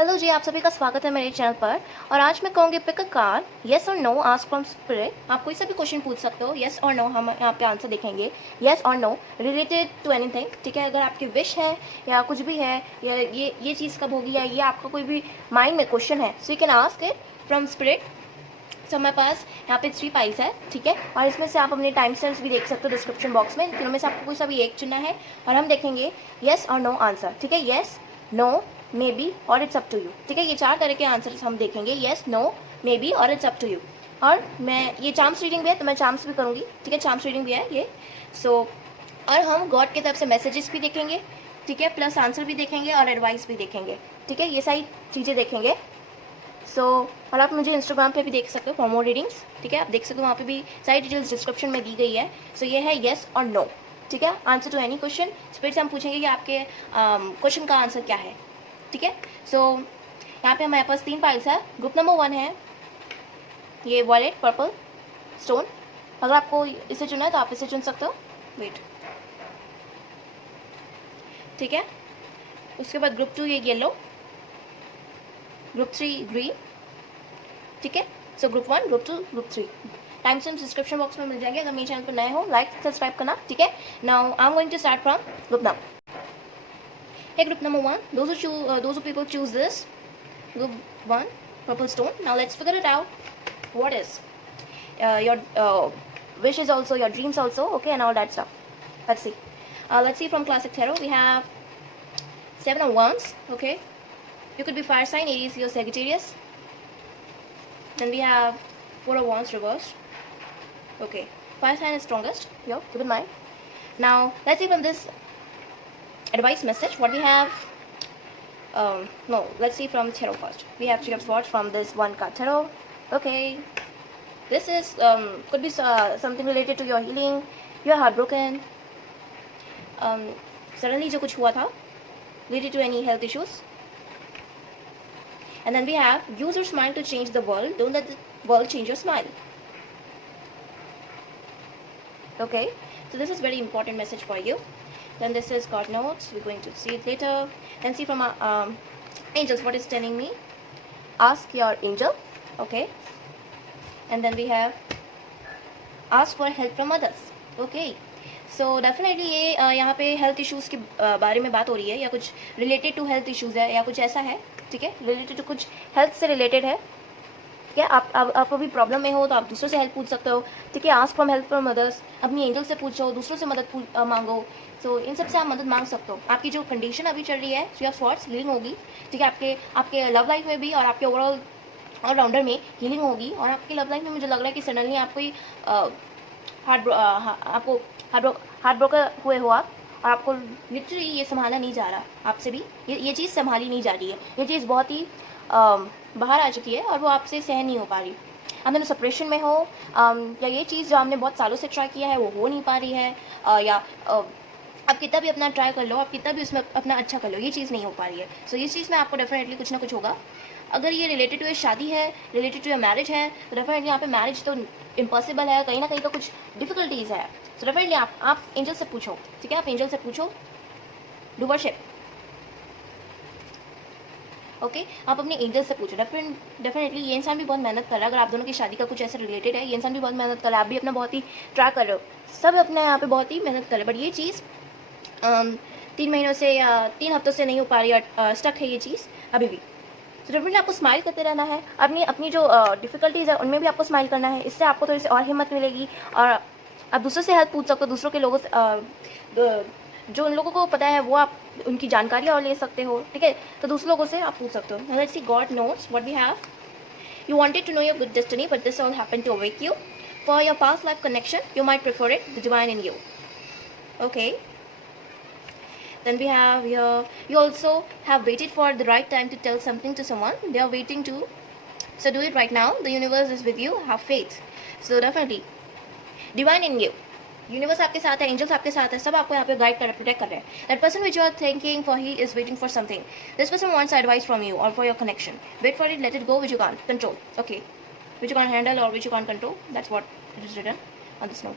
Hello जी, आप सभी का स्वागत है मेरे चैनल पर। और आज मैं कहूँगी पिक अ कार, येस और नो, आस्क फ्रॉम स्पिरिट। आप कोई सा भी क्वेश्चन पूछ सकते हो, येस और नो, हम यहाँ पे आंसर देखेंगे। येस और नो रिलेटेड टू एनीथिंग, ठीक है। अगर आपकी विश है या कुछ भी है, या ये चीज़ कब होगी, या ये आपका कोई भी माइंड में क्वेश्चन है, so you can ask it from spirit. So हमारे पास यहाँ पे 3 पाइल्स है, ठीक है। और इसमें से आप अपने टाइम स्टैम्प्स भी देख सकते हो डिस्क्रिप्शन बॉक्स में। तीनों में से आपको कोई सा भी एक चुनना है और हम देखेंगे येस और नो आंसर, ठीक है। येस, नो, मे बी और इट्स अप टू यू, ठीक है। ये 4 तरह के आंसर्स हम देखेंगे, येस, नो, मे बी और इट्स अप टू यू। और मैं ये चार्म्स रीडिंग भी है, तो मैं चार्म्स भी करूँगी, ठीक है। चार्म्स रीडिंग भी है ये। सो और हम गॉड की तरफ से मैसेजेस भी देखेंगे, ठीक है, प्लस आंसर भी देखेंगे और एडवाइस भी देखेंगे, ठीक है। ये सारी चीज़ें देखेंगे। और आप मुझे इंस्टाग्राम पे भी देख सकते हो फॉर मोर रीडिंग्स, ठीक है। आप देख सकते हो, वहाँ पे भी सारी डिटेल्स डिस्क्रिप्शन में दी गई है। सो ये है येस और नो, ठीक है। Answer to any question. Spirit से हम पूछेंगे कि आपके क्वेश्चन का आंसर क्या है, ठीक है। यहाँ पे हमारे पास 3 पाइल्स है। ग्रुप नंबर 1 है ये वॉलेट पर्पल स्टोन। अगर आपको इसे चुना है तो आप इसे चुन सकते हो, वेट, ठीक है। उसके बाद ग्रुप 2 ये येलो, ग्रुप 3 ग्रीन, ठीक है। So group 1, group 2, group 3 time stamps description box में मिल जाएंगे। अगर मेरे चैनल पर नए हो, लाइक सब्सक्राइब करना, ठीक है। Now I am going to start from group number. Hey, group number 1, those who people choose this group 1 purple stone. Now let's figure it out. What is your wishes also, your dreams also, okay, and all that stuff. Let's see. Let's see from classic tarot. We have 7 of wands, okay. You could be fire sign, Aries, Leo, Sagittarius. Then we have 4 of wands reversed, okay. Fire sign is strongest here, keep in mind. Now let's see from this advice message what we have. No, let's see from tarot first. We have 3 of swords from this one card tarot, okay. This is could be something related to your healing. You are heartbroken, suddenly जो कुछ हुआ था related to any health issues. And then we have use your smile to change the world, don't let the world change your smile, okay. So this is very important message for you. Then this is God notes, we're going to see it later. Then see from angels what is telling me. Ask your angel, okay. And then we have ask for help from others, okay. So definitely ये यहाँ पे health issues के बारे में बात हो रही है, या कुछ रिलेटेड टू हेल्थ इश्यूज़ है, या कुछ ऐसा है, ठीक है। रिलेटेड टू कुछ हेल्थ से रिलेटेड है, ठीक है। आप अभी प्रॉब्लम में हो तो आप दूसरों से हेल्प पूछ सकते हो, ठीक है। Ask from help from others, अपनी एंजल से पूछो, दूसरों से मदद मांगो। सो इन सब से आप मदद मांग सकते हो। आपकी जो कंडीशन अभी चल रही है, 3 ऑफ स्वॉर्ड्स, हीलिंग होगी, ठीक है। आपके लव लाइफ में भी और आपके ओवरऑल ऑलराउंडर में हीलिंग होगी। और आपकी लव लाइफ में मुझे लग रहा है कि सडनली आपको हार्ट ब्रोकर हुए हो आप, और आपको लिटरली ये संभाला नहीं जा रहा आपसे भी, ये चीज़ संभाली नहीं जा रही है। ये चीज़ बहुत ही बाहर आ चुकी है और वो आपसे सहन नहीं हो पा रही। आप दोनों सेपरेशन में हो, या ये चीज़ जो आपने बहुत सालों से ट्राई किया है वो हो नहीं पा रही है, या आप कितना भी अपना ट्राई कर लो, आप कितना भी उसमें अपना अच्छा कर लो, ये चीज़ नहीं हो पा रही है। सो इस चीज़ में आपको डेफिनेटली कुछ ना कुछ होगा। अगर ये रिलेटेड टू ये शादी है, रिलेटेड टू ये मैरिज है, तो डेफिनेटली यहाँ पे मैरिज तो इम्पॉसिबल है, कहीं ना कहीं तो कुछ डिफिकल्टीज़ है। सो डेफिनेटली आप एंजल से पूछो, ठीक है। आप एंजल से पूछो, डू वर्शिप, ओके। आप अपने एंजल से पूछो। डेफिनेटली ये इंसान भी बहुत मेहनत कर रहा है। अगर आप दोनों की शादी का कुछ ऐसे रिलेटेड है, ये इंसान भी बहुत मेहनत कर रहा है, आप भी अपना बहुत ही ट्राई कर रहे हो, सब अपने यहाँ पे बहुत ही मेहनत कर रहे हैं। बट ये चीज़ 3 महीनों से या 3 हफ्तों से नहीं हो पा रही है, स्टक है ये चीज़ अभी भी। तो डेफिनेटली आपको स्माइल करते रहना है। अपनी जो डिफ़िकल्टीज़ है उनमें भी आपको स्माइल करना है। इससे आपको थोड़ी सी और हिम्मत मिलेगी, और आप दूसरों से हेल्प पूछ सकते हो। दूसरों के लोगों से जो उन लोगों को पता है वो आप उनकी जानकारी और ले सकते हो, ठीक है। तो दूसरे लोगों से आप पूछ सकते हो। Let's see God notes what we have. You wanted to know your good destiny but this all happened to awake you for your past life connection, you might prefer it, the divine in you, okay. Then we have here, you also have waited for the right time to tell something to someone, they are waiting to, so do it right now, the universe is with you, have faith. So definitely divine in you, universe आपके साथ है, angels आपके साथ है, सब आपको यहाँ पे गाइड कर रहे हैं, प्रोटेक्ट कर रहे हैं। That person which you are thinking for, he is waiting for something, this person wants advice from you or for your connection, wait for it, let it go, which you can't control, okay, which you can't handle or which you can't control, that's what it is written on this note.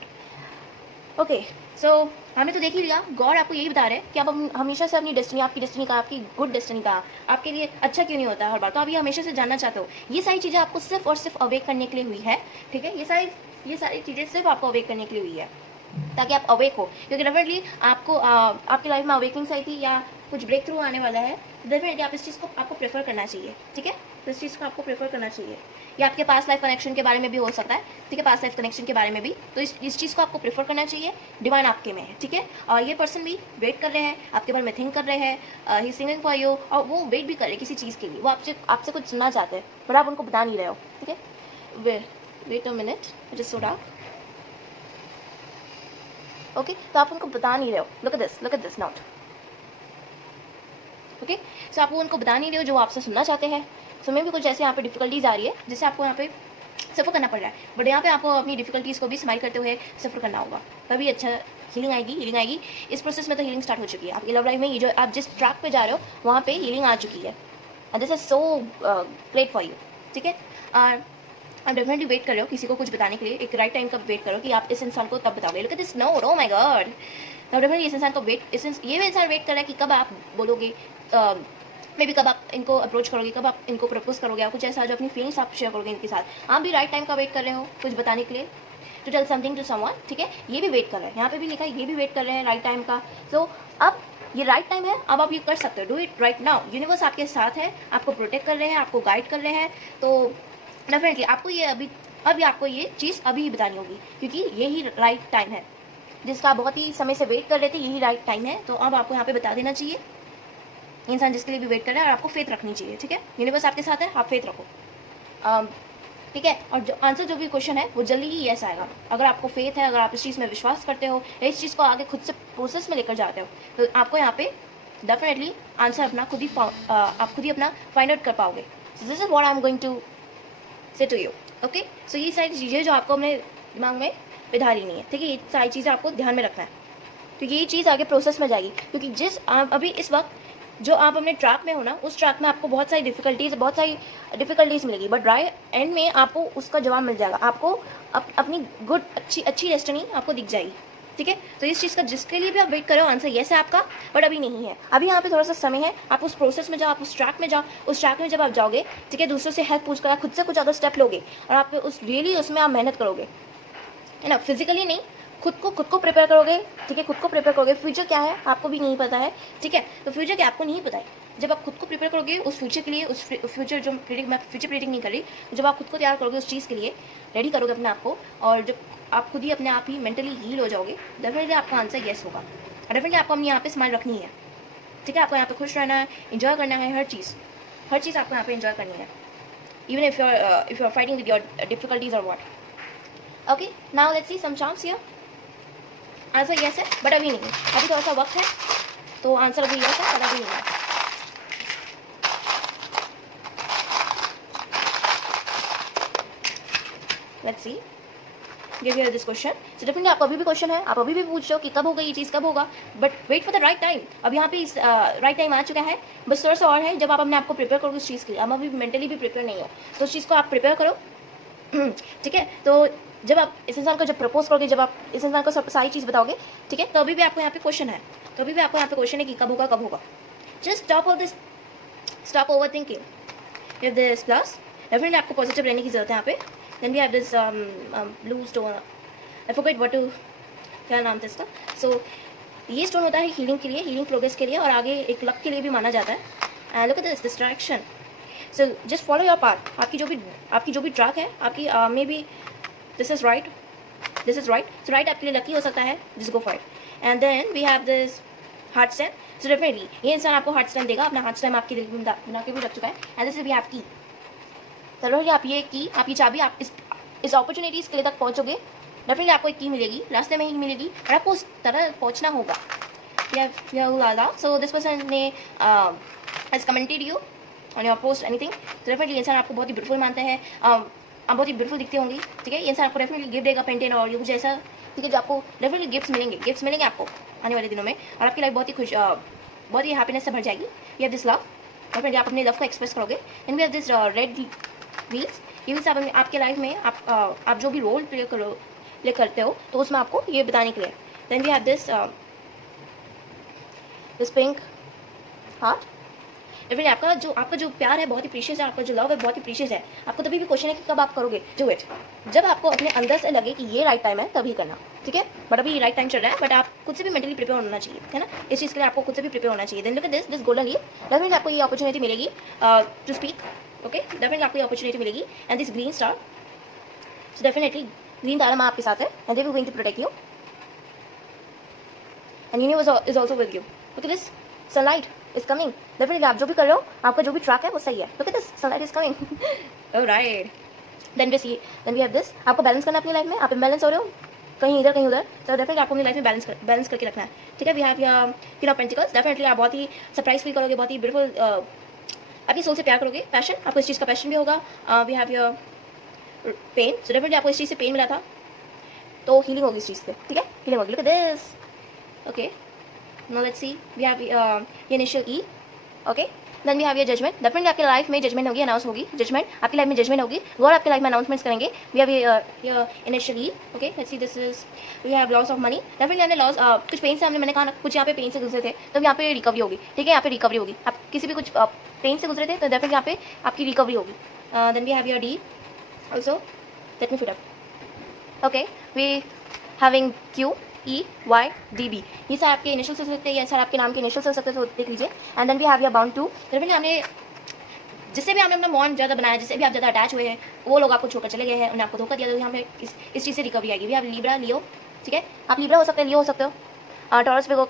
Okay, so हमने तो देख ही लिया, God आपको यही बता रहे हैं कि आप हमेशा से अपनी डेस्टिनी, आपकी डेस्टिनी का, आपकी गुड डेस्टिनी का आपके लिए अच्छा क्यों नहीं होता हर बार, तो आप ये हमेशा से जानना चाहते हो। ये सारी चीज़ें आपको सिर्फ और सिर्फ अवेक करने के लिए हुई है, ठीक है। ये सारी चीज़ें सिर्फ आपको अवेक करने के लिए हुई है, ताकि आप अवेक हो, क्योंकि डेफिनेटली आपको आपकी लाइफ में अवेकिंग्स आई थी या कुछ ब्रेक थ्रू आने वाला है, डेफिनेटली आप इस चीज़ को आपको प्रेफर करना चाहिए, ठीक है। तो इस चीज़ को आपको प्रेफर करना चाहिए। या आपके पास लाइफ कनेक्शन के बारे में भी हो सकता है, ठीक है, पास लाइफ कनेक्शन के बारे में भी, तो इस चीज़ को आपको प्रेफर करना चाहिए। डिवाइन आपके में है, ठीक है। और ये पर्सन भी वेट कर रहे हैं, आपके बारे में थिंक कर रहे हैं, ही सिंगिंग फॉर यू, और वो वेट भी कर रहे हैं किसी चीज़ के लिए, वो आपसे कुछ सुनना चाहते हैं, बट आप उनको बता नहीं रहे हो, ठीक है। Wait a minute, it is so dark. Okay, तो आप उनको बता नहीं रहे हो। Look at this note. Okay, so आप वो उनको बता नहीं रहे हो जो आपसे सुनना चाहते हैं। सो में भी कुछ ऐसे यहाँ पे डिफिकल्टीज आ रही है जिससे आपको यहाँ पे सफ़र करना पड़ रहा है, बट यहाँ पे आपको अपनी डिफिकल्टीज़ को भी स्माइल करते हुए सफ़र करना होगा, तभी अच्छा हीलिंग आएगी। इस प्रोसेस में तो हीलिंग स्टार्ट हो चुकी है आपकी लव लाइफ में। ये जो आप जिस ट्रैक पे जा रहे हो वहाँ पे हीलिंग आ चुकी है, and this is so great for you, ठीक है। और आप डेफिनेटली वेट कर रहे हो किसी को कुछ बताने के लिए, एक राइट टाइम का वेट करो कि आप इस इंसान को तब बताओगे। Look at this note, oh my God. तो डेफिनेटली इस इंसान को ये भी इंसान वेट कर रहा है कि कब आप बोलोगे, मे बी कब आप इनको अप्रोच करोगे, कब आप इनको प्रपोज करोगे, या कुछ ऐसा जो अपनी फीलिंग्स आप शेयर करोगे इनके साथ। आप भी राइट टाइम का वेट कर रहे हो कुछ बताने के लिए, to tell something to someone, ठीक है। ये भी वेट कर रहे हैं, यहाँ पे भी लिखा है ये भी वेट कर रहे हैं राइट टाइम का। सो अब ये राइट टाइम है, अब आप ये कर सकते हो, do it right now. Universe आपके साथ है, आपको प्रोटेक्ट कर रहे हैं, आपको गाइड कर रहे हैं। तो डेफिनेटली आपको ये अभी आपको ये चीज़ अभी ही बतानी होगी, क्योंकि यही राइट टाइम है जिसका आप बहुत ही समय से वेट कर रहे थे, यही राइट टाइम है। तो अब आपको यहाँ पे बता देना चाहिए इंसान जिसके लिए भी वेट कर रहा है, और आपको फेथ रखनी चाहिए, ठीक है। यूनिवर्स आपके साथ है, आप फेथ रखो, ठीक है। और जो आंसर जो भी क्वेश्चन है वो जल्दी ही यस आएगा, अगर आपको फेथ है, अगर आप इस चीज़ में विश्वास करते हो, या इस चीज़ को आगे खुद से प्रोसेस में लेकर जाते हो, तो आपको यहाँ पे डेफिनेटली आंसर अपना आप खुद ही अपना फाइंड आउट कर पाओगे। So this is what I am going to say to you, okay. सो ये सारी चीज़ें जो आपको अपने दिमाग में बिठानी नहीं है, ठीक है। ये सारी चीज़ें आपको ध्यान में रखना है, क्योंकि ये चीज़ आगे प्रोसेस में जाएगी। क्योंकि जिस आप अभी इस वक्त जो आप अपने ट्रैक में हो ना, उस ट्रैक में आपको बहुत सारी डिफिकल्टीज मिलेगी, बट राइट एंड में आपको उसका जवाब मिल जाएगा। आपको अपनी गुड अच्छी डेस्टिनी आपको दिख जाएगी, ठीक है। तो इस चीज़ का जिसके लिए भी आप वेट कर रहे हो, आंसर येस है आपका, बट अभी नहीं है। अभी यहाँ पे थोड़ा सा समय है, आप उस प्रोसेस में जाओ, आप उस ट्रैक में जाओ। उस ट्रैक में जब आप जाओगे, ठीक है, दूसरों से हेल्प पूछ कर आप खुद से कुछ ज़्यादा स्टेप लोगे, और आप उसमें आप मेहनत करोगे, है ना। फिजिकली नहीं, खुद को प्रिपेयर करोगे, ठीक है। खुद को प्रिपेयर करोगे। फ्यूचर क्या है आपको भी नहीं पता है, ठीक है। तो फ्यूचर क्या आपको नहीं पता है, जब आप खुद को प्रिपेयर करोगे उस फ्यूचर के लिए, उस फ्यूचर जो मैं फ्यूचर प्रेडिक्ट नहीं कर रही, जब आप खुद को तैयार करोगे उस चीज़ के लिए, रेडी करोगे अपने आप को, और जब आप खुद ही अपने आप ही मेंटली हील हो जाओगे, डेफिनेटली आपका आंसर येस होगा। और डेफिनेटली आपको अपनी यहाँ पे स्माइल रखनी है, ठीक है। आपको यहाँ पे खुश रहना है, इंजॉय करना है, हर चीज़ आपको यहाँ पे इंजॉय करनी है, even if you are fighting with your difficulties or what. Okay, now let's see some chance here. Answer yes है, बट अभी नहीं, अभी थोड़ा सा वक्त है, तो आंसर अभी यस है, बट अभी नहीं है। Let's C, give here this question. So definitely आपको अभी भी क्वेश्चन है, आप अभी भी पूछ रहे हो कि कब होगा ये चीज़, कब होगा, but wait for the right time. अब यहाँ पे इस राइट टाइम आ चुका है, बस थोड़ा सा और है, जब आप अपने आप को प्रिपेयर करोगे उस चीज़ के लिए। आप अभी मेंटली भी प्रिपेयर नहीं हो, तो उस चीज़ को आप प्रिपेयर करो, ठीक है। तो जब आप इस इंसान को जब प्रपोज करोगे, जब आप इस इंसान को सब सारी चीज़ बताओगे, ठीक है, तो अभी भी आपको यहाँ पे क्वेश्चन है, कि कब होगा। Just stop over thinking. If this plus, definitely आपको पॉजिटिव रहने की जरूरत है यहाँ पे। Then we have this blue stone, I forget what to, क्या नाम था इसका। सो ये स्टोन होता है हीलिंग के लिए, हीलिंग प्रोग्रेस के लिए, और आगे एक लक के लिए भी माना जाता है। Look at this direction. So just follow your path. आपकी जो भी ट्रैक है आपकी, maybe this is right, so right आपके लिए लकी हो सकता है, just go for it. And then we have this heart stand. So definitely ये इंसान आपको हार्ट स्टैंड देगा, अपना हार्ट स्टैंड आपके दिल में बना के भी रख चुका है। एंड दिस वी हैव की। तो आप ये की, आपकी चाबी, आप इस अपॉर्चुनिटीज़ के लिए तक पहुँचोगे, डेफिनेटली आपको एक की मिलेगी, रास्ते में ही मिलेगी, और आपको उस तरह पहुँचना होगा। सो दिस पर्सन ने has commented you on your post anything. तो डेफिनेटली इंसान आपको बहुत ही ब्यूटीफुल मानता है, आप बहुत ही ब्यूटीफुल दिखते होंगी, ठीक है। ये इंसान आपको डेफिनेटली गिफ्ट देगा, पेंटेन और ये कुछ ऐसा, ठीक है, जो आपको डेफिनेटली गिफ्ट्स मिलेंगे आपको आने वाले दिनों में, और आपकी लाइफ बहुत ही हैप्पीनेस से भर जाएगी। ये हैव दिस लव, डेफिनेटली आप अपने लव को एक्सप्रेस करोगे। And we have this red wheels. ये व्हील्स आपके लाइफ में आप जो भी रोल प्ले करते हो, तो उसमें आपको ये बताने के लिए, then we have this pink heart. Definitely आपका जो प्यार है बहुत ही प्रीशियस है, आपका जो लव है बहुत ही प्रीशियस है। आपको तभी भी क्वेश्चन है कि कब आप करोगे, डू इट जब आपको अपने अंदर से लगे कि ये राइट टाइम है तभी करना, ठीक है। बट अभी राइट टाइम चल रहा है, बट आप खुद से भी मेंटली प्रिपेयर होना चाहिए, है ना। इस चीज़ के लिए आपको खुद से भी प्रिपेयर होना चाहिए। Then look at this golden leaf. Definitely आपको ये अपॉर्चुनिटी मिलेगी टू स्पीक, ओके। डेफिनेटली आपको ये अपॉर्चुनिटी मिलेगी। And this green star, so definitely green तारा माँ आपके साथ है, and they will going to protect you, and universe is also with you. Look at this sunlight is coming. Definitely आप जो भी कर रहे हो, आपका जो भी ट्रैक है वो सही है। Look at this sunlight is coming. Alright, then we have this. आपको बैलेंस करना है अपनी लाइफ में, आप इम्बैलेंस हो रहे हो कहीं इधर कहीं उधर, तो डेफिनेटली आपको अपनी लाइफ में बैलेंस करके रखना है, ठीक है। We have king of pentacles. Definitely आप बहुत ही सरप्राइज फील करोगे, बहुत ही ब्यूटीफुल, अपनी सोल से प्यार करोगे, पैशन, आपको इस चीज़ का पैशन भी होगा। We have your pain, so definitely आपको इस चीज़ से पेन मिला था तो हीलिंग होगी इस चीज़ से, ठीक है, हीलिंग होगी। Look at this, okay. Now let's see, we have initial E, okay. Then we have your judgement. Definitely आपकी लाइफ में जजमेंट होगी, अनाउंस होगी जजमेंट, आपकी लाइफ में जजमेंट होगी, गॉड आपकी लाइफ में अनाउंसमेंट्स करेंगे। We have your initial E, okay. Let's see, this is we have loss of money. Definitely हमने लॉस कुछ पेन से, हमने मैंने कहा ना कुछ यहाँ पे पेन से गुजरे थे, तो यहाँ पे रिकवरी होगी, ठीक है। यहाँ पे रिकवरी होगी, आप किसी भी कुछ पेन से गुजरे थे तो डेफिनेटली यहाँ पे आपकी रिकवरी होगी। Then we have your D also, let me fit up, okay. We having Q E Y D B, ये सर आपके इनिशियल हो सकते हैं, ये सर आपके नाम के इनिशियल हो सकते हैं, तो देख लीजिए। And then we have your bound to. Definitely हमने जिससे भी हमने अपना बॉन्ड ज़्यादा बनाया, जिससे भी आप ज़्यादा अटैच हुए हैं, वो लोग आपको छोड़कर चले गए हैं, उन्हें आपको धोखा दिया, तो यहाँ पे इस चीज़ से रिकवरी आएगी। वी हैव लिब्रा लियो, ठीक है। आप लिब्रा हो सकते हैं, लियो हो सकते हो, टॉरस विगो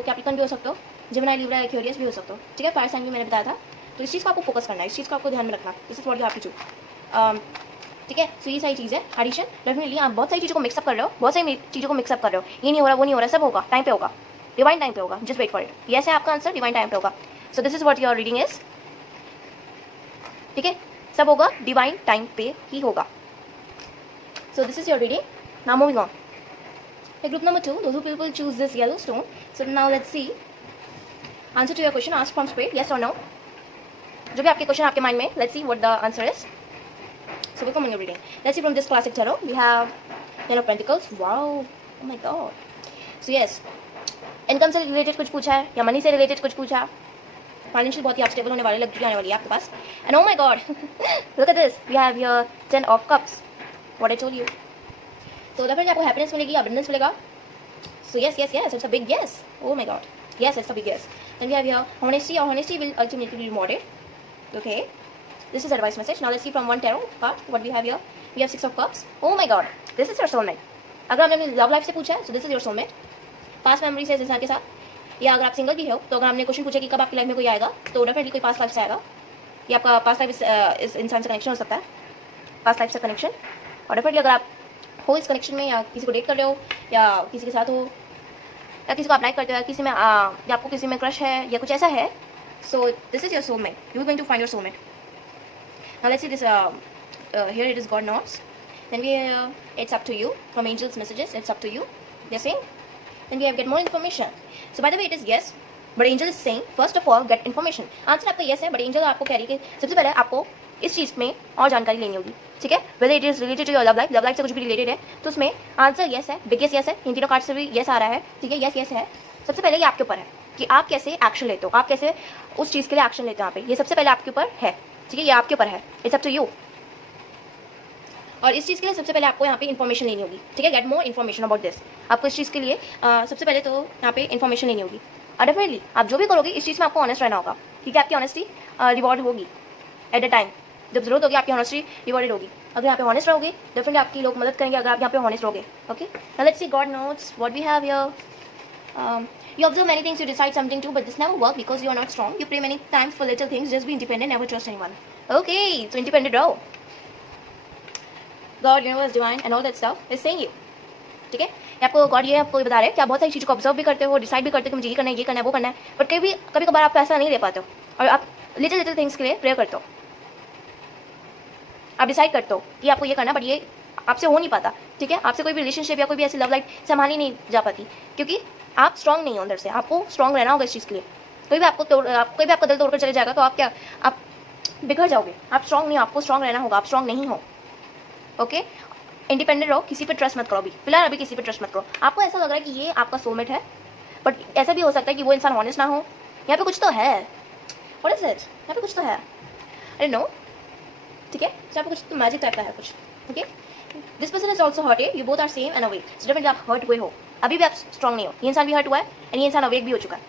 कैप्रिकॉन भी हो सकते हो, जेमिनी लिब्रा एक्वेरियस भी हो सकते हो, ठीक है। फायर साइन भी मैंने बताया था, तो इस चीज़ को आपको फोकस करना है, इस चीज़ को आपको ध्यान में रखना। This is what you have to do, ठीक है। सो ये सारी चीज़ है एडिशन। डेफिनेटली आप बहुत सारी चीज़ों को मिक्सअप कर रहे हो, बहुत सारी चीज़ों को मिक्सअप कर रहे हो, ये नहीं हो रहा वो नहीं हो रहा, सब होगा, टाइम पे होगा, डिवाइन टाइम पे होगा, just wait for it. Yes है आपका आंसर, डिवाइन टाइम पे होगा। So this is what your reading is, ठीक है, सब होगा डिवाइन टाइम पे ही होगा। So this is your reading. Now moving on, group number 2, those who people choose this yellow stone. So now let's see answer to your question asked from spirit, yes और no. जो भी आपके question आपके mind में, let's see what the answer is. So welcome on your reading. Let's see from this classic tarot. We have Ten of Pentacles. Wow. Oh my God. So yes, income से related कुछ पूछा है या money से related कुछ पूछा। Financial बहुत ही आप स्टेबल होने वाले, लग्जरी आने वाली है आपके पास। And oh my God, look at this. We have here 10 of Cups. What I told you. So definitely आपको हैप्पीनेस मिलेगी, अबंडेंस मिलेगा। So yes, it's a big yes. Oh my God. Yes, it's a big yes. Then we have here honesty. Or honesty will ultimately be rewarded. Okay. This is advice message. Now let's see from one tarot card what we have here. We have 6 of Cups. Oh my God, this is your soulmate. अगर आपने अपनी love life से पूछा है, so this is your soulmate. Past memories है इस इंसान के साथ, या अगर आप सिंगल भी हो तो अगर हमने क्वेश्चन पूछा कि कब आपकी लाइफ में कोई आएगा, तो डेफिनेटली कोई पास्ट लाइफ से आएगा, या आपका पास्ट लाइफ इस इंसान से कनेक्शन हो सकता है, पास्ट लाइफ से कनेक्शन। और डेफिनेटली अगर आप हो इस कनेक्शन में, या किसी को डेट कर रहे हो, या किसी के साथ हो, या किसी को अप्लाई करते हो, या किसी में या आपको किसी में क्रश है या कुछ ऐसा है, so this is your soulmate. You are going to find your soulmate. Now let's see this, here it is God nods. Then we it's up to you, from angels messages, it's up to you, they're saying. Then we have get more information. So by the way it is yes, but angel is saying first of all get information. Answer आपका yes है, but angel आपको कह रही है कि सबसे पहले आपको इस चीज़ में और जानकारी लेनी होगी, ठीक है। whether it is related to your love life से कुछ भी रिलेटेड है तो उसमें आंसर yes है, बिगेस्ट yes है, इन तीनों कार्ड से भी yes आ रहा है, ठीक है। yes है। सबसे पहले ये आपके ऊपर है कि आप कैसे एक्शन लेते हो, आप कैसे उस चीज़ के लिए एक्शन लेते हो। यहाँ पे ये सबसे पहले आपके ऊपर है, ठीक है, ये आपके ऊपर है, इट्स अप टू यू। और इस चीज़ के लिए सबसे पहले आपको यहाँ पे इन्फॉर्मेशन लेनी होगी, ठीक है। Get more information about this. आपको इस चीज़ के लिए सबसे पहले तो यहाँ पे इन्फॉर्मेशन लेनी होगी। और डेफिनेटली आप जो भी करोगे इस चीज़ में आपको ऑनेस्ट रहना होगा, ठीक है। आपकी ऑनेस्टी रिवॉर्ड होगी एट द टाइम, जब जरूरत होगी आपकी ऑनेस्टी रिवॉर्डेड होगी। अगर यहाँ पे ऑनेस्ट रहोगे डेफिनेटली आपकी लोग मदद करेंगे, अगर आप यहाँ पे ऑनेस्ट रहोगे, okay. Now let's see God notes what we have here. You observe many things, you decide something too, but this never works because you are not strong. You pray many times for little things, just be independent, never trust anyone. Okay, so independent rho. God, universe, divine and all that stuff is saying you. ठीक है, आपको God ये आपको बता रहे हैं कि आप बहुत सारी चीज़ों को ऑब्जर्व भी करते हो, डिसाइड भी करते हो कि मुझे ये करना है, ये करना है, वो करना है, बट कभी कभार आप फैसला नहीं ले पाते हो और आप लिटिल थिंग्स के लिए प्रेयर करते हो। आप डिसाइड करते हो कि आपको ये करना, बट ये आपसे हो नहीं पाता, ठीक है। आपसे कोई भी रिलेशनशिप या कोई भी ऐसी लव लाइफ संभाली नहीं जा पाती क्योंकि आप स्ट्रांग नहीं हो अंदर से। आपको स्ट्रांग रहना होगा इस चीज़ के लिए। कोई भी आपका दिल तोड़कर चले जाएगा तो आप बिखर जाओगे। आप स्ट्रांग नहीं हो, आपको स्ट्रांग रहना होगा, आप स्ट्रांग नहीं हो, ओके। इंडिपेंडेंट रहो, किसी पे ट्रस्ट मत करो। अभी फिलहाल अभी किसी पे ट्रस्ट मत करो। आपको ऐसा लग रहा है कि ये आपका सोलमेट है, बट ऐसा भी हो सकता है कि वो इंसान हॉनेस्ट ना हो। यहाँ पे कुछ तो है। What is it? यहाँ पे कुछ तो है। अरे नो, ठीक है, यहाँ पे कुछ तो मैजिक टाइप का है कुछ। Okay, this person is also hurted, you both are same and awake. So definitely आप हर्ट हुए हो, अभी भी आप स्ट्रॉन्ग नहीं हो। ये इंसान भी हर्ट हुआ है एंड ये इंसान अवेक भी हो चुका है।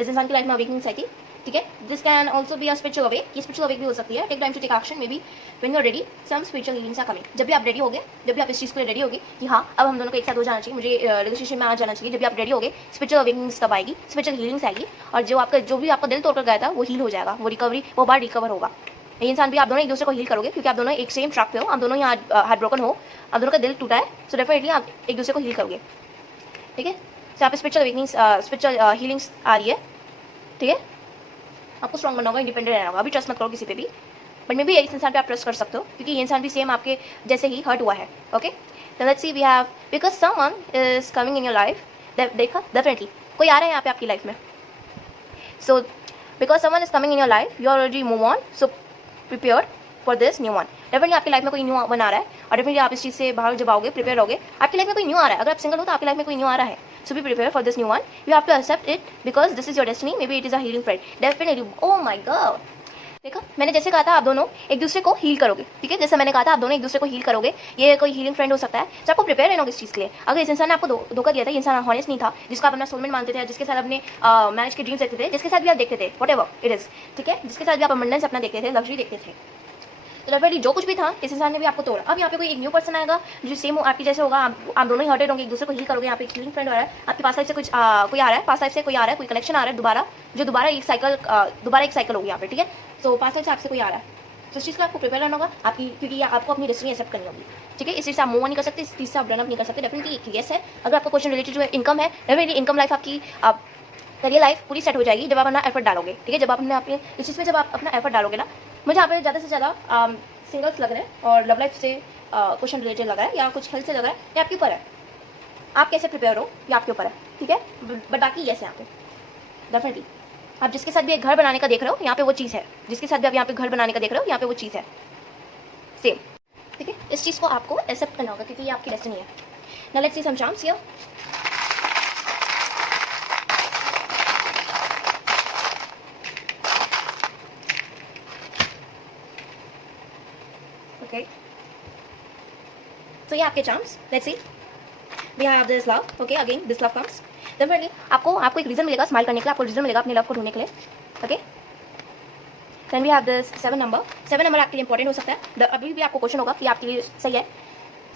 इस इंसान की लाइफ में अवेकनिंग्स आई थी, ठीक है। This can also be a spiritual awake, ये स्पिरिचुअल अवेक भी हो सकती है। Take time to take action, maybe when you are ready some spiritual healings are coming. जब भी आप रेडी होगे, जब भी आप इस चीज़ के लिए रेडी होगे कि हाँ अब हम दोनों को एक साथ हो जाना चाहिए, मुझे रिलेशनशिप में आ जाना चाहिए, जब भी आप रेडी होगे स्पिरिचुअल अवेकनिंग्स तब आएगी, स्पिरिचुअल हीलिंग्स आएगी, और जो भी आपका दिल तोड़ कर गया था वो हील हो जाएगा, वो रिकवरी, वो बार रिकवर होगा। ये इंसान भी, आप दोनों एक दूसरे को हील करोगे क्योंकि आप दोनों एक सेम ट्रैक पे हो, आप दोनों यहाँ हार्ट ब्रोकन हो, आप दोनों का दिल टूटा है। सो डेफिनेटली आप एक दूसरे को हील करोगे, ठीक है। सो यहाँ पे स्पिरिचुअल अवेकनिंग्स, स्पिरिचुअल हीलिंग्स आ रही है, ठीक है। आपको स्ट्रॉन्ग बनना होगा, इंडिपेंडेंट रहना होगा। अभी ट्रस्ट मत करो किसी पे भी, बट मे बी इस इंसान पे आप ट्रस्ट कर सकते हो क्योंकि ये इंसान भी सेम आपके जैसे ही हर्ट हुआ है। Okay, then let's see we have because someone is coming in your life. देखा, डेफिनेटली कोई आ रहा है यहाँ पे आपकी लाइफ में। So because someone is coming in your life, you already move on, so prepare for this new one. Definitely आपकी लाइफ में कोई न्यू वन आ रहा है और डेफिनेटली आप इस चीज़ से बाहर जब आओगे, प्रिपेयर होगे, आपकी लाइफ में कोई न्यू आ रहा है। अगर आप सिंगल हो तो आपकी लाइफ में कोई न्यू आ रहा है। So be prepared for this new one. You have to accept it because this is your destiny. Maybe it is a healing friend. Definitely. Oh my God. देखा, मैंने जैसे कहा था आप दोनों एक दूसरे को हील करोगे, ठीक है। जैसे मैंने कहा था आप दोनों एक दूसरे को हील करोगे, ये कोई हीलिंग फ्रेंड हो सकता है। तो आपको प्रिपेयर रहना होगा इस चीज़ के लिए। अगर इस इंसान ने आपको धोखा दिया था, ये इंसान हॉनेस्ट नहीं था, जिसको आप अपना सोलमेट मानते थे, जिसके साथ अपने मैरिज के ड्रीम्स देखते थे, जिसके साथ भी आप देखते थे, वट एवर इट इज, ठीक है, जिसके साथ भी आप अबंडेंस अपना देखते थे, लग्जरी देखते थे, तो डेफिनेटली जो कुछ भी था इस इंसान ने भी आपको तोड़ा। अब यहाँ पे कोई एक न्यू पर्सन आएगा जो सेम आपकी जैसे होगा, आप दोनों ही हर्टेड होंगे, एक दूसरे को हील करोगे। यहाँ पे हीलिंग फ्रेंड हो रहा है, आपके पास लाइफ से कुछ कोई आ रहा है, पास लाइफ से कोई आ रहा है, कोई कनेक्शन आ रहा है दोबारा, जो दोबारा एक साइकिल होगी यहाँ पे, ठीक है। तो पास लाइफ से आपसे कोई आ रहा है, तो इस चीज़ का आपको प्रिपेयर रहना होगा आपकी, क्योंकि आपको अपनी डेस्टिनी एक्सेप्ट करनी होगी, ठीक है। इस चीज़ से आप मूव नहीं कर सकते, इस चीज़ से आप रन अप नहीं कर सकते। डेफिनेटली एक येस है। अगर आपका क्वेश्चन रिलेटेड जो है इनकम है, डेफिनेटली इनकम लाइफ आपकी करियर लाइफ पूरी सेट हो जाएगी जब आप अपना एफर्ट डालोगे, ठीक है। जब आप अपने इस चीज़ में जब आप अपना एफर्ट डालोगे ना, मुझे यहाँ पे ज़्यादा से ज़्यादा सिंगल्स लग रहे हैं और लव लाइफ से क्वेश्चन रिलेटेड लग रहा है या कुछ हेल्थ से लग रहा है, ये आपके ऊपर है। आप कैसे प्रिपेयर हो ये आपके ऊपर है, ठीक है। बट बाकी येस है यहाँ पे डेफिनेटली। आप जिसके साथ भी एक घर बनाने का देख रहे हो, यहाँ पे वो चीज़ है। जिसके साथ भी आप यहाँ पे घर बनाने का देख रहे हो, यहाँ पे वो चीज़ है सेम, ठीक है। इस चीज़ को आपको एक्सेप्ट करना होगा क्योंकि ये आपकी डेस्टिनी है। Now let's see some charms here. Okay, so ये आपके charms, let's see we have this love. Okay, again this love comes. Definitely आपको एक रीज़न मिलेगा स्माइल करने के लिए, आपको रीज़न मिलेगा अपने लव को ढूंढने के लिए। Okay, then we have this 7 number. 7 number आपके लिए इंपॉर्टेंट हो सकता है। अभी भी आपको क्वेश्चन होगा कि आपके लिए सही है।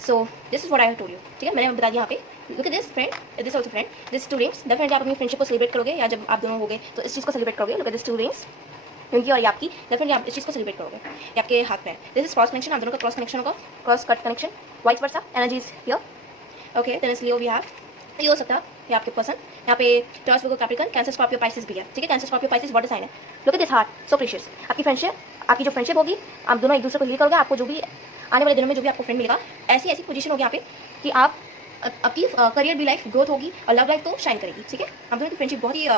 So this is what I have told you, ठीक है। मैंने बता दिया यहाँ पे। Look at this friend, this also friend, this 2 rings. Definitely आप अपनी फ्रेंडशिप को सेलिब्रेट करोगे, या जब आप दोनों होगे तो इस चीज़ को सेलिब्रेट करोगे। लुक एट दिस 2 रिंग्स, क्योंकि और ये आपकी, डेफिनेटली आप इस चीज़ को सेलिब्रेट करोगे। ये आपके हाथ में है। दिस इज क्रॉस कनेक्शन, आप दोनों का क्रॉस कनेक्शन होगा, cross cut connection, vice versa, energy is here. Okay, then is Leo we have. ये हो सकता है ये आपके पर्सन। यहाँ पे Taurus Virgo Capricorn, Cancer Scorpio Pisces भी है, ठीक है। Cancer Scorpio Pisces water sign है। Look at this heart, so precious. आपकी फ्रेंडशिप, आपकी जो फ्रेंडशिप होगी, आप दोनों एक दूसरे को हील करोगे। आपको जो भी आने वाले दिनों में जो भी आपको फ्रेंड मिलेगा, ऐसी पोजीशन होगी यहाँ पे कि आप आपकी करियर भी लाइफ ग्रोथ होगी और लव लाइफ तो शाइन करेगी, ठीक है। आप दोनों की फ्रेंडशिप बहुत ही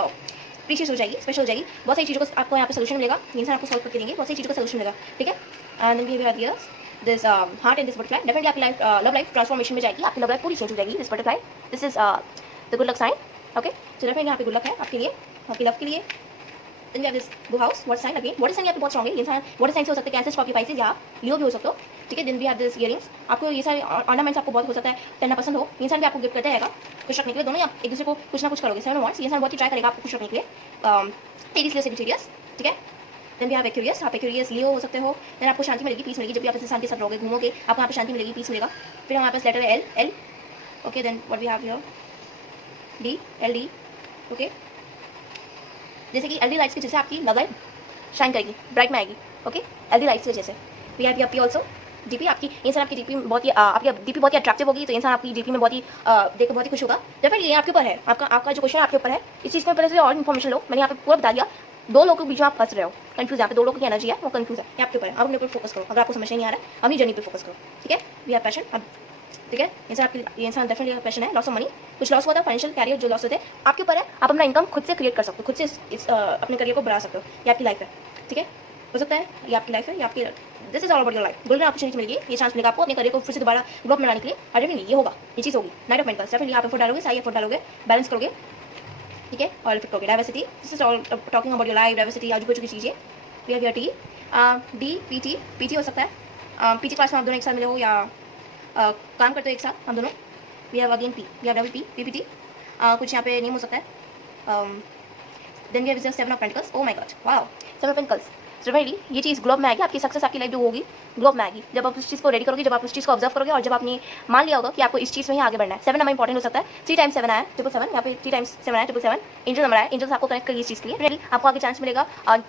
प्रीशियस हो जाएगी, स्पेशल हो जाएगी। बहुत सारी चीज़ों का आपको यहाँ पे सोल्यूशन मिलेगा, इंसान आपको सॉल्व करके देंगे, बहुत सारी चीज़ों का सोल्यूशन मिलेगा, ठीक है। And we have here this heart and this butterfly. Definitely आपकी लाइफ लव लाइफ ट्रांसफॉर्मेशन में जाएगी, आपकी लव लाइफ पूरी चेंज हो जाएगी। This butterfly, this is the good luck sign. Okay, so definitely यहाँ पे गुड लक है आपके लिए, आपकी लव के लिए। Then we have this go house, water sign. Again water sign यहाँ पे बहुत स्ट्रॉन्ग है। इंसान वाटर साइन से हो सकता है, कैंसर स्कॉर्पियो पाइसेस या लियो भी हो सकते हो, ठीक है। Then we have this earrings. आपको ये सारे ऑर्नामेंट्स आपको बहुत हो सकता है पहनना पसंद हो, इंसान भी आपको गिफ्ट करता रहेगा खुश रखने के लिए। दोनों आप एक दूसरे को कुछ ना कुछ करोगे। 7 वॉन्ट्स, इंसान बहुत ही ट्राई करेगा आपको खुश रखने के लिए। सेजिटेरियस, ठीक है। देन भी आप एक्यूरियस, आप एक्यूरियस लियो हो सकते हो। देन आपको शांति मिलेगी, पीस मिलेगी। जब भी आप इस इंसान के साथ रहोगे, घूमोगे, आपको यहाँ पे शांति मिलेगी, पीस मिलेगा। फिर हमारे पास लेटर है L. Okay, then what we have here D, L D. Okay, जैसे कि एलडी लाइट्स की जैसे आपकी लव लाइफ शाइन करेगी, ब्राइट में आएगी। ओके, एलडी लाइट्स की जैसे। We have P also, DP. आपकी इंसान आपकी डीपी बहुत ही आपकी डीपी बहुत ही अट्रैक्टिव होगी, तो इंसान आपकी डीपी में बहुत ही देखकर बहुत ही खुश होगा। डेफिनेटली ये आपके ऊपर है, आपका जो क्वेश्चन है आपके ऊपर है। इस चीज़ को पहले से और इन्फॉर्मेशन लो, मैंने यहाँ पे पूरा बता दिया। 2 लोगों के बीच में आप फंस रहे हो, कंफ्यूज। यहाँ पे 2 लोगों की एनर्जी है, वो कंफ्यूज है, ये आपके ऊपर है। आप अपने ऊपर फोकस करो। अगर आपको समझ नहीं आ रहा है, अपनी जर्नी पे फोकस करो, ठीक है। वी हैव पैशन, अब ठीक है। इंसान डेफिनेटली पैशन है। लॉस ऑफ मनी, कुछ लॉस हुआ था, फाइनेंशियल कैरियर जो लॉस होते हैं आपके ऊपर है। आप अपना इनकम खुद से क्रिएट कर सकते हो, खुद से अपने करियर को बढ़ा सकते हो। ये आपकी लाइफ है, ठीक है। हो सकता है ये आपकी लाइफ है, ये आपकी this is all about your life. Golden opportunity मिलेगी, ये चांस मिलेगा आपको अपने करियर को फिर से दोबारा ग्रो अप बनाने के लिए। डेफिनेटली ये होगा, ये चीज़ होगी। नाइट ऑफ पेंटिकल्स, डेफिनेटली आप एफर्ट डालोगे, सही एफर्ट डालोगे, बैलेंस करोगे, ठीक है, और इफेक्ट करोगे। Diversity, this is all talking about your life, diversity, आजू बाजू की चीज़ें। We have your T, D, PT हो सकता है, पीटी क्लास में आप दोनों एक साथ मिले हो या काम करते हो एक साथ हम दोनों। We have again P, we have double P, PPT, कुछ यहाँ पे नेम हो सकता है। Then we have 7 of pentacles. Oh my god, wow, 7 of pentacles. So very ये चीज़ ग्लोब में आएगी, आपकी सक्सेस, आपकी लाइफ जो होगी ग्लोब में आएगी जब आप उस चीज़ को रेडी करोगे, जब आप उस चीज़ को ऑब्जर्व करोगे और जब आपने मान लिया होगा कि आपको इस चीज़ में ही आगे बढ़ना है। 7 नंबर इंपॉर्टेंट हो सकता है। 3 टाइम्स 7 आया 777, यहाँ पे 3 टाइम्स 7 आया 777। एंजल नंबर आया, एंजल्स आपको कनेक्ट करिए इस चीज़ के लिए। रेडी आपको आगे चांस मिलेगा और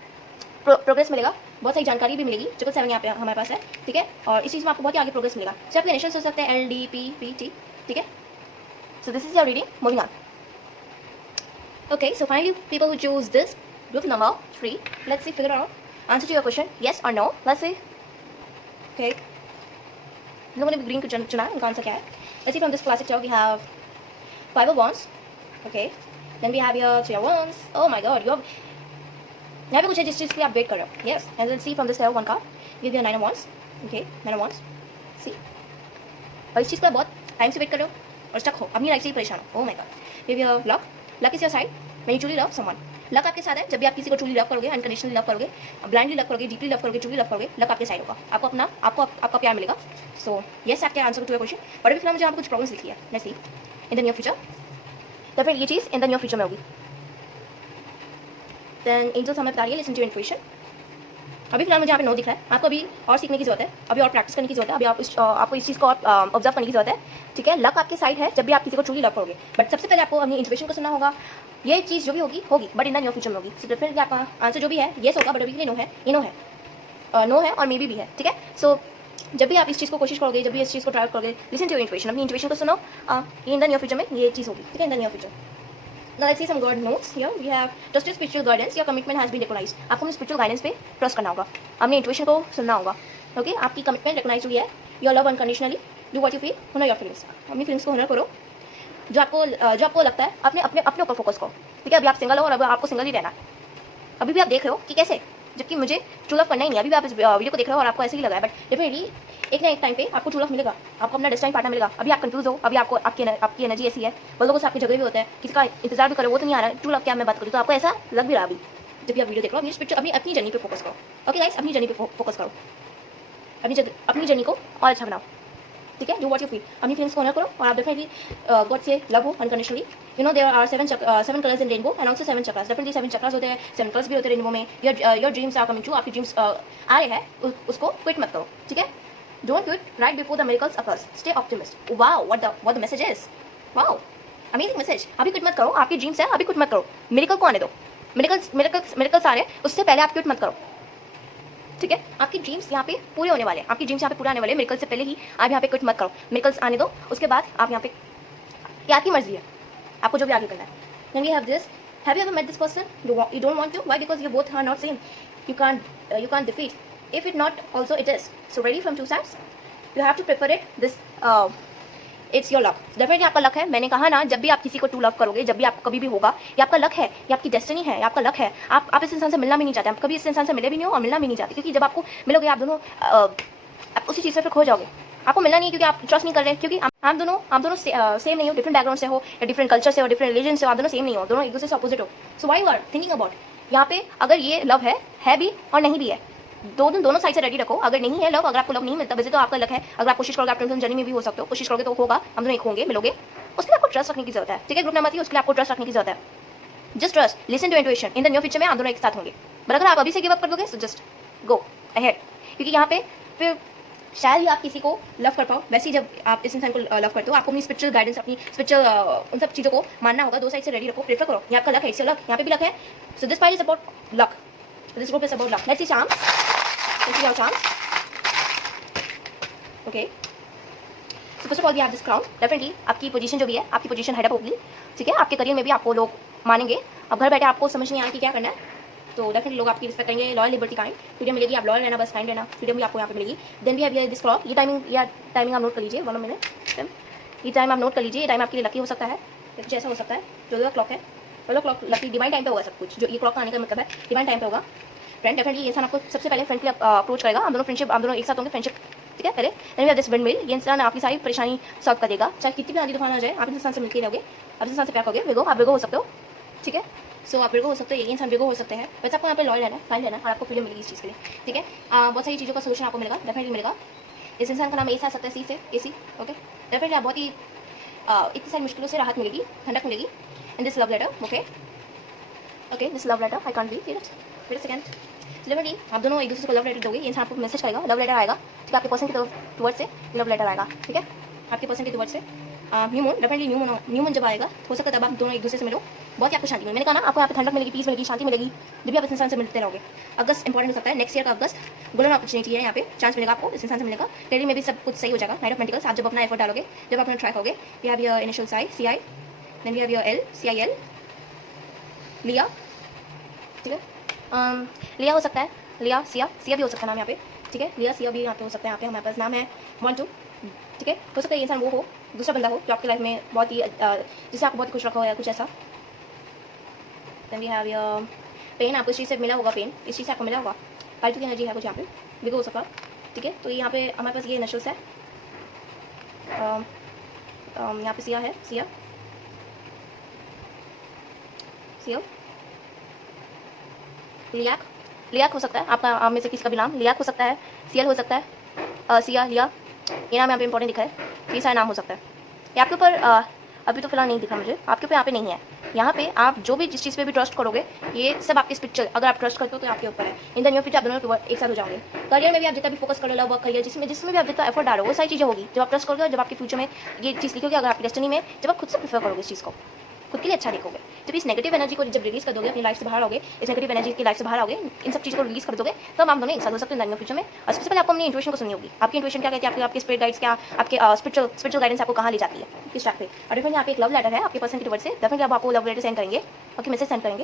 प्रोग्रेस मिलेगा, बहुत सारी जानकारी भी मिलेगी। 777 यहाँ पे हमारे पास है, ठीक है, और इस चीज़ में आपको बहुत ही आगे प्रोग्रेस मिलेगा। सो आपके इनिशियल्स हो सकते हैं LDPPT, ठीक है। So this is your reading, moving on. Okay, so finally people who choose this group number 3, let's see, figure out answer to your question, yes or no. Let's see. Okay, इन लोगों ने भी green को चुना, इनका answer क्या है? Let's see from this classic tarot we have 5 of wands. Okay, then we have your 3 of wands. Oh my god, you have यहाँ पे कुछ है जिस चीज़ के लिए आप वेट कर रहे हो। Yes, and let's see from this tarot one card we have your 9 of wands. Okay, 9 of wands. See, और इस चीज़ को आप बहुत टाइम से वेट कर रहे हो और स्टक हो, अपनी लाइफ से ही परेशान हो। Oh my god, we have your luck. Luck is your side when you truly love someone. Luck आपके साथ है जब भी आप किसी को ट्रूली लव करोगे, अनकंडीशनली लव करोगे, ब्लाइंडली लव करोगे, डीपली लव करोगे, ट्रूली लव करोगे, लक आपके साइड होगा। आपको आपका प्यार मिलेगा। सो यस आपके answer to your question. But अभी फिलहाल मुझे आपको कुछ प्रॉब्लम्स लिखी है, let's see in the near future. तो फिर ये चीज़ इन द नियर फ्यूचर में होगी। देन एंजल्स हमें बता रही है लिसन टू इन्फॉर्मेशन। अभी फिलहाल मुझे यहाँ पे नो दिख रहा है, आपको अभी और सीखने की जरूरत है, अभी और प्रैक्टिस करने की जरूरत है, अभी आपको इस चीज़ को ऑब्जर्व करने की जरूरत है, ठीक है। लक आपके साइड है जब भी आप किसी को ट्रूली लव करोगे, बट सबसे पहले आपको अपनी इंट्यूशन को सुनना होगा। ये चीज़ जो भी होगी but in the near future में होगी। सो डेफिनेटली आपका आंसर जो भी है येस होगा, बट अभी के लिए नो है, ये नो है और मे बी है, ठीक है। सो जब भी आप इस चीज़ को कोशिश करोगे, जब भी इस चीज़ को ट्राई करोगे, लिसन टू योर इंट्यूशन, अपनी इंट्यूशन को सुनो, ये इन द नियर फ्यूचर में ये चीज़ होगी, ठीक है, इन the near future. Now let's see some God notes here. We have trust your spiritual guidance. Your commitment has been recognized. आपको अपने spiritual guidance पे trust करना होगा, अपने intuition को सुनना होगा, okay? आपकी commitment recognize हुई है। Your love unconditionally. Do what you feel. Honor your feelings. अपनी feelings को honor करो। जो आपको लगता है अपने ऊपर फोकस करो, ठीक है। अभी आप सिंगल हो और अब आपको सिंगल ही रहना है। अभी भी आप देख रहे हो कि कैसे, जबकि मुझे ट्रू लव करना ही नहीं। अभी भी आप इस वीडियो को देख रहे हो और आपको ऐसे ही लगा है, बट डेफिनेटली एक ना एक टाइम पे आपको ट्रू लव मिलेगा, आपको अपना डेस्टिनी पार्टनर मिलेगा। अभी आप कंफ्यूज हो, अभी आपकी एनर्जी ऐसी है, बहुत लोगों से आपके झगड़े भी होते हैं, किसी का इंतजार भी करो, वो तो नहीं आ रहा है। ट्रू लव क्या मैं बात करूँ, तो आपको ऐसा लग भी रहा अभी जब भी आप वीडियो देख रहे हो। अपनी जर्नी पे फोकस करो, ओके गाइस, अपनी जर्नी पे फोकस करो, अपनी जर्नी को और अच्छा बनाओ, ठीक है। डू व्हाट यू फील, अपनी फीलिंग्स को ऑनर करो और आप डेफिनेटली गॉड से लव हो unconditionally. You know there are 7 colours in rainbow and also 7 chakras. Definitely 7 chakras होते हैं, 7 कलर्स भी होते हैं रेनबो में। Your dreams are coming true, आपकी ड्रीम्स आ रहे हैं, उसको क्विट मत करो, ठीक है। Don't quit right before the miracles occurs, stay optimist. Wow, what the message is, wow, amazing message. अभी क्विट मत करो, आपकी ड्रीम्स है, अभी क्विट मत करो, मिरेकल को आने दो। मिरेकल्स आ रहे हैं, उससे पहले आप क्विट मत करो, ठीक है। आपकी ड्रीम्स यहाँ पे पूरे होने वाले हैं, आपकी ड्रीम्स यहाँ पे पूरे आने वाले हैं। मिरेकल्स से पहले ही आप यहाँ पे क्विट मत करो, मिरेकल्स आने दो, उसके बाद आप यहाँ पे, ये आपकी मर्जी है, आपको जो भी आगे करना है। Then we have this. Have you ever met this person? You don't want to? Why? Because you both are not same. You can't defeat. If it not, also it is. So ready from two sides. You have to prefer it. This it's your luck. Definitely आपका luck है। मैंने कहा ना, जब भी आप किसी को ट्रू लव करोगे, जब भी आपको कभी भी होगा, ये आपका लक है, ये आपकी डेस्टिनी है, ये आपका लक है। आप इस इंसान से मिलना भी नहीं चाहते, आप कभी इस इंसान से मिले भी नहीं हो और मिलना भी नहीं चाहते, क्योंकि जब आपको मिलोगे आप दोनों आप उसी चीज़ से फिर खो जाओगे। आपको मिलना नहीं है क्योंकि आप ट्रस्ट नहीं कर रहे, क्योंकि आप दोनों सेम नहीं हो, डिफरेंट बैकग्राउंड से हो या डिफरेंट कल्चर से हो, डिफरेंट रिलीजन से हो, आप दोनों सेम नहीं हो, दोनों एक दूसरे से अपोजिट हो। So why you are thinking about, यहाँ पे अगर ये लव है भी और नहीं भी है, दोनों साइड से रेडी रखो। अगर नहीं है लव, अगर आपको लव नहीं मिलता, वैसे तो आपका लक है, अगर आप कोशिश करोगे, आप ट्विन जर्नी में भी हो सकते हो, कोशिश करोगे तो होगा, हम दोनों एक होंगे, मिलोगे। उसके लिए आपको ट्रस्ट रखने की जरूरत है, ठीक है। ग्रुप नंबर 3, उसके लिए आपको ट्रस्ट रखने की जरूरत है। Just trust, listen to intuition. In the near future में आप दोनों एक साथ होंगे, बट अगर आप अभी से गिव अप कर दोगे, सो जस्ट गो अहेड, क्योंकि यहाँ पे फिर शायद ही आप किसी को लव कर पाओ। वैसे ही जब आप इस इंसान को लव करते हो, आपको अपनी स्पिरिचुअल गाइडेंस, अपनी स्पिरिचुअल उन सब चीज़ों को मानना होगा। दो साइड से रेडी रखो, प्रेफर करो। ये आपका लक है, इससे लक, यहाँ पे भी लक है। So this part is about luck, this group is about luck. Let's see charms, let's see your charms, okay. So first of all we have this crown. Definitely आपकी position जो भी है, आपकी position head up होगी, ठीक है। आपके career में भी आपको लोग मानेंगे। अब घर बैठे आपको समझ नहीं आया कि क्या करना है, तो डेफिनेटली लोग आपकी रिस्पेक्ट करेंगे। लॉयल, लिबर्टी, काइंड फ्रीडम मिलेगी। आप लॉयल रहना, बस काइंड रहना, फ्रीडम भी आपको यहाँ पे मिलेगी। देन भी है दिस क्लॉक, ये टाइमिंग आप नोट कर लीजिए, 1 मिनट। ये टाइम आप नोट कर लीजिए, ये टाइम आपके लिए लकी हो सकता है, कुछ ऐसा हो सकता है। जो क्लॉक है, क्लॉक लकी डिवाइन टाइम पे होगा सब कुछ। जो ये क्लॉक आने का मतलब है डिवाइन टाइम पे होगा। फ्रेंड, डेफिनेटली ये इंसान आपको सबसे पहले फ्रेंड के लिए अप्रोच करेगा, हम दोनों एक साथ होंगे, फ्रेंडशिप, ठीक है, पहले then we have this windmill, ये इंसान आपकी सारी परेशानी सॉल्व कर देगा, चाहे कितनी भी आंधी तूफान आ जाए, आप इस इंसान से मिलकर ही रहोगे, आप इस इंसान से प्यार करोगे, विगो, आप विगो हो सकते हो, ठीक है। सो आप विगो हो सकते हो, ये इंसान विगो हो सकते हैं, वैसे आपको यहाँ पे लॉयल रहना है, फाइन रहना है, और आपको फीलिंग मिलेगी इस चीज़ के लिए, ठीक है। बहुत सारी चीज़ों का सोल्यूशन आपको मिलेगा, डेफिनेटली मिलेगा। इस इंसान का नाम ए से आ सकता है, सी से, AC, ओके, डेफिनेटली आप बहुत ही इतनी सारी मुश्किलों से राहत मिलेगी, ठंडक मिलेगी। And this love letter, okay, this love letter, I can't be, wait a second, definitely आप दोनों एक दूसरे को लव लेटर दोगे, ये इंसान आपको मैसेज करेगा, लव लेटर आएगा, ठीक है, आपके पर्सन की टुवर्ड्स से लव लेटर आएगा, ठीक है, आपके पर्सन की टुवर्ड्स से। New moon, definitely new moon जब आएगा, हो सकता है तब आप दोनों एक दूसरे से मिलो, बहुत ही आपको शांति मिलेगी। मैंने कहा ना, आपको यहाँ पे ठंडक मिलेगी, पीस मिलेगी, शांति मिलेगी, जब भी आप इस इंसान से मिलते रहोगे। अगस्त इंपॉर्टेंट हो सकता है, नेक्स्ट ईयर का अगस्त गोल्डन अपॉर्चुनिटी है, यहाँ पे चांस मिलेगा आपको इस इंसान से मिलने का, डेली में भी सब कुछ सही हो जाएगा। नाइट ऑफ पेंटिकल्स, आप जब अपना एफर्ट डालोगे, जब अपना ट्राई करोगे, we have your initial CI, then we have your CIL, लिया, ठीक है, लिया हो सकता है, लिया सिया भी हो सकता है नाम यहाँ पे, ठीक है, लिया सिया भी यहाँ पे हो सकता है, यहाँ पे हमारे पास नाम है 1 2, ठीक है, हो सकता है ये इंसान वो हो, दूसरा बंदा हो जो आपकी लाइफ में बहुत ही जिससे आपको बहुत ही खुश रखा हो या कुछ ऐसा। Then we have your pen, आपको इस चीज़ से मिला होगा, पेन इस चीज़ से आपको मिला होगा, फालतू की एनर्जी है कुछ यहाँ पे, बिगो हो सकता, ठीक है। तो यहाँ पे हमारे पास ये इनिशियल्स है, यहाँ पे सिया है, सिया लियाक हो सकता है, आपका आप में से किसी का भी नाम लियाक हो सकता है, CL हो सकता है, सिया, लिया, ये नाम यहाँ पे इंपॉर्टेंट दिखा है, ये सारा नाम हो सकता है। ये आपके ऊपर अभी तो फिलहाल नहीं दिखा मुझे, आपके ऊपर यहाँ पे नहीं है, यहाँ पे आप जो भी जिस चीज़ पे भी ट्रस्ट करोगे, ये सब आपके स्पिरिचुअल, अगर आप ट्रस्ट करते हो तो आपके ऊपर है। इन द न्यू फ्यूचर आप दोनों एक साथ हो जाओगे। करियर में भी आप जितना भी फोकस करो, लव वर्क करियर, जिसमें भी आप जितना एफर्ट डालो, वो सारी चीज़ें होगी जब आप ट्रस्ट करोगे, और जब आपके फ्यूचर में ये चीज़ लिखोगे, अगर आपकी डेस्टिनी में जब आप खुद से प्रेफर करोगे इस चीज़ को, खुद के लिए अच्छा देखोगे, जब इस नेगेटिव एनर्जी को जब रिलीज कर दोगे, अपनी लाइफ से बाहर आओगे, इस नेगेटिव एनर्जी की लाइफ से बाहर आओगे, इन सब चीज़ों को रिलीज कर दोगे, तब आप दोनों एक साथ हो सकते हैं इन फ्यूचर में। और सबसे पहले आपको अपनी इंट्यूशन को सुननी होगी, आपकी इंट्यूशन क्या कहती है, आपके स्पिरिट गाइड्स क्या, आपके स्पिरिचुअल गाइडेंस आपको कहाँ ले जाती है, किस ट्रैक पे। और डेफिनेटली यहाँ पे एक लव लेटर है आपके पर्सन की टुवर्ड्स से, डेफिनेटली आप आपको लव लेटर सेंड करेंगे, आपकी मैसेज सेंड करेंगे,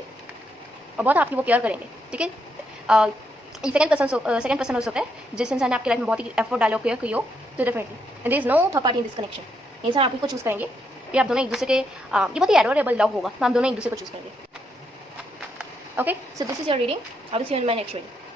और बहुत आपकी वो केयर करेंगे, ठीक है। सेकंड पर्सन हो सकता है, जिस इंसान ने आपकी लाइफ में बहुत ही एफर्ट डालो, केयर की हो, तो definitely and there is no third party in this connection, इंसान आप ही को चूज़ करेंगे, फिर आप दोनों एक दूसरे के ये बहुत ही एडोरेबल लव होगा, तो हम दोनों एक दूसरे को चूज़ करेंगे। Okay, so this is your reading, I will see you in my next reading.